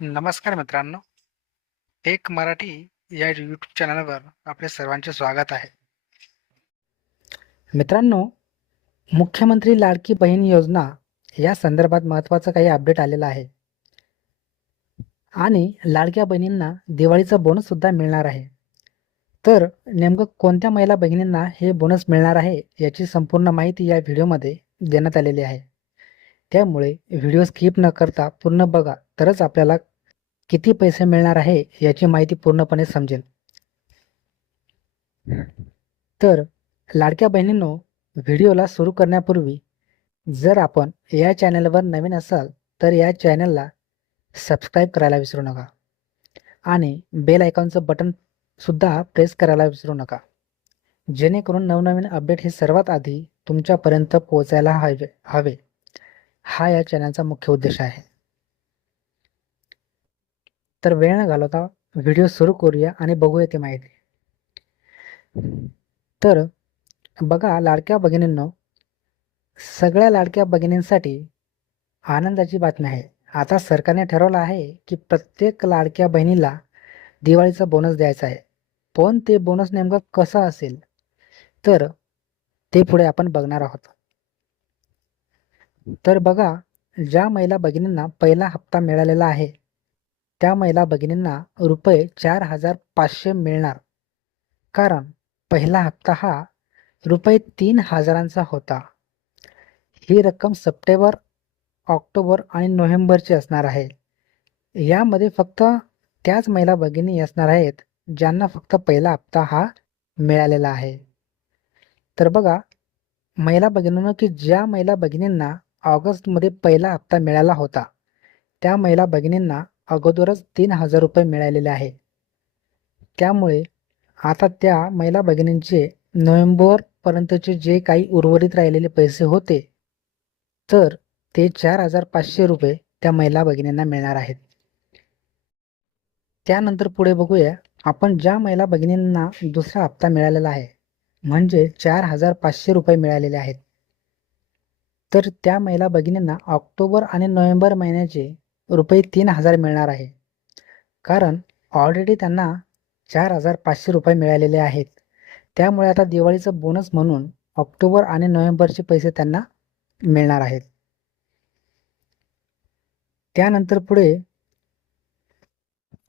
नमस्कार मित्रांनो, एक मराठी या यूट्यूब चॅनलवर आपले सर्वांचे स्वागत आहे. मित्रांनो, मुख्यमंत्री लाडकी बहीण योजना या संदर्भात महत्त्वाचं काही अपडेट आलेलं आहे आणि लाडक्या बहिणींना दिवाळीचा बोनस सुद्धा मिळणार आहे. तर नेमकं कोणत्या महिला बहिणींना हे बोनस मिळणार आहे याची संपूर्ण माहिती या व्हिडिओमध्ये देण्यात आलेली आहे. त्यामुळे व्हिडिओ स्किप न करता पूर्ण बघा, तरच आपल्याला किती पैसे मिळणार आहे याची माहिती पूर्णपणे समजेल. तर लाडक्या बहिणींनो, व्हिडिओला सुरू करण्यापूर्वी जर आपण या चॅनलवर नवीन असाल तर या चॅनलला सबस्क्राईब करायला विसरू नका आणि बेल आयकॉनचं बटन सुद्धा प्रेस करायला विसरू नका, जेणेकरून नवनवीन अपडेट हे सर्वात आधी तुमच्यापर्यंत पोहोचायला हवे. हा या चॅनलचा मुख्य उद्देश आहे. तर वेळ न घालवता व्हिडिओ सुरू करूया आणि बघूया ती माहिती. तर बघा लाडक्या भगिनींनो, सगळ्या लाडक्या भगिनींसाठी आनंदाची बातमी आहे. आता सरकारने ठरवलं आहे की प्रत्येक लाडक्या बहिणीला दिवाळीचा बोनस द्यायचा आहे. पण ते बोनस नेमकं कसं असेल तर ते पुढे आपण बघणार आहोत. तर बघा, ज्या महिला भगिनींना पहिला हप्ता मिळालेला आहे त्या महिला भगिनींना रुपये 4,500 मिळणार, कारण पहिला हप्ता हा रुपये 3,000चा होता. ही रक्कम सप्टेंबर, ऑक्टोबर आणि नोव्हेंबरची असणार आहे. यामध्ये फक्त त्याच महिला भगिनी असणार आहेत ज्यांना फक्त पहिला हप्ता हा मिळालेला आहे. तर बघा महिला भगिनींनो, की ज्या महिला भगिनींना ऑगस्टमध्ये पहिला हप्ता मिळाला होता त्या महिला भगिनींना अगोदरच 3,000 रुपये मिळालेले आहे. त्यामुळे आता त्या महिला भगिनींचे नोव्हेंबरपर्यंतचे जे काही उर्वरित राहिलेले पैसे होते तर ते 4,500 रुपये त्या महिला भगिनींना मिळणार आहेत. त्यानंतर पुढे बघूया आपण ज्या महिला भगिनींना दुसरा हप्ता मिळालेला आहे, म्हणजे 4,500 रुपये मिळालेले आहेत, तर त्या महिला भगिनींना ऑक्टोबर आणि नोव्हेंबर महिन्याचे रुपये 3,000 मिळणार आहे, कारण ऑलरेडी त्यांना 4,500 रुपये मिळालेले आहेत. त्यामुळे आता दिवाळीचं बोनस म्हणून ऑक्टोबर आणि नोव्हेंबरचे पैसे त्यांना मिळणार आहेत. त्यानंतर पुढे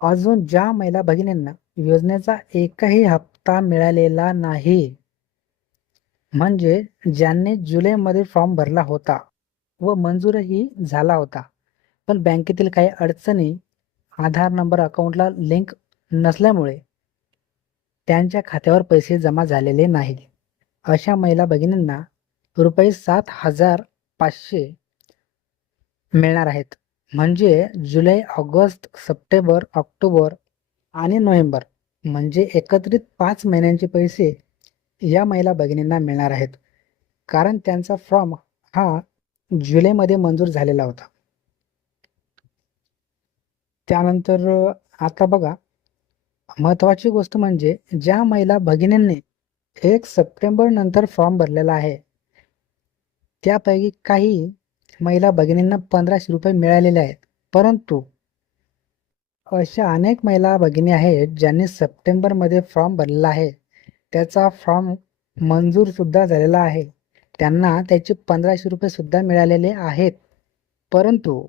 अजून ज्या महिला भगिनींना योजनेचा एकही हप्ता मिळालेला नाही, म्हणजे ज्यांनी जुलैमध्ये फॉर्म भरला होता व मंजूरही झाला होता, पण बँकेतील काही अडचणी, आधार नंबर अकाउंटला लिंक नसल्यामुळे त्यांच्या खात्यावर पैसे जमा झालेले नाही, अशा महिला भगिनींना रुपये 7,500 मिळणार आहेत. म्हणजे जुलै, ऑगस्ट, सप्टेंबर, ऑक्टोबर आणि नोव्हेंबर म्हणजे एकत्रित 5 महिन्यांचे पैसे या महिला भगिनींना मिळणार आहेत, कारण त्यांचा फॉर्म हा जुलैमध्ये मंजूर झालेला होता. त्यानंतर आता बघा, महत्त्वाची गोष्ट म्हणजे ज्या महिला भगिनींनी 1 सप्टेंबर नंतर फॉर्म भरलेला आहे त्यापैकी काही महिला भगिनींना 1,500 रुपये मिळालेले आहेत, परंतु अशा अनेक महिला भगिनी आहेत ज्यांनी सप्टेंबरमध्ये फॉर्म भरलेला आहे, त्याचा फॉर्म मंजूर सुद्धा झालेला आहे, त्यांना त्याचे 1,500 रुपये सुद्धा मिळालेले आहेत. परंतु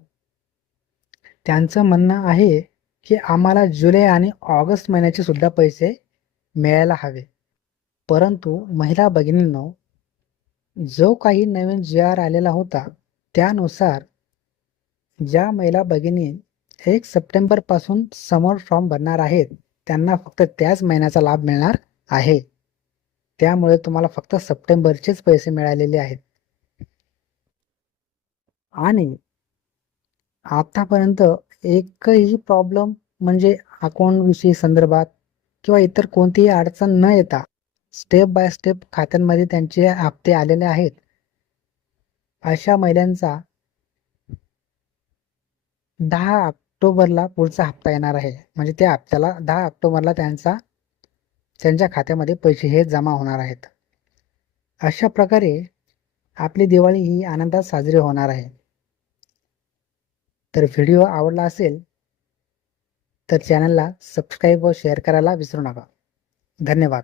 त्यांचं म्हणणं आहे की आम्हाला जुलै आणि ऑगस्ट महिन्याचे सुद्धा पैसे मिळायला हवे. परंतु महिला भगिनींनो, जो काही नवीन GR आलेला होता त्यानुसार ज्या महिला भगिनी 1 सप्टेंबर पासून समोर फॉर्म भरणार आहेत त्यांना फक्त त्याच महिन्याचा लाभ मिळणार आहे. त्यामुळे तुम्हाला फक्त सप्टेंबरचेच पैसे मिळालेले आहेत. आणि आतापर्यंत एकही प्रॉब्लेम म्हणजे अकाउंट विषयी संदर्भात किंवा इतर कोणतीही अडचण न येता स्टेप बाय स्टेप खात्यांमध्ये त्यांचे हप्ते आलेले आहेत. अशा महिलांचा 10 ऑक्टोबरला पुढचा हप्ता येणार आहे, म्हणजे त्या हप्त्याला 10 ऑक्टोबरला त्यांच्या खात्यामध्ये पैसे हे जमा होणार आहेत. अशा प्रकारे आपली दिवाळी ही आनंदात साजरी होणार आहे. तर व्हिडिओ आवडला असेल तर चॅनलला सबस्क्राईब व शेअर करायला विसरू नका. धन्यवाद.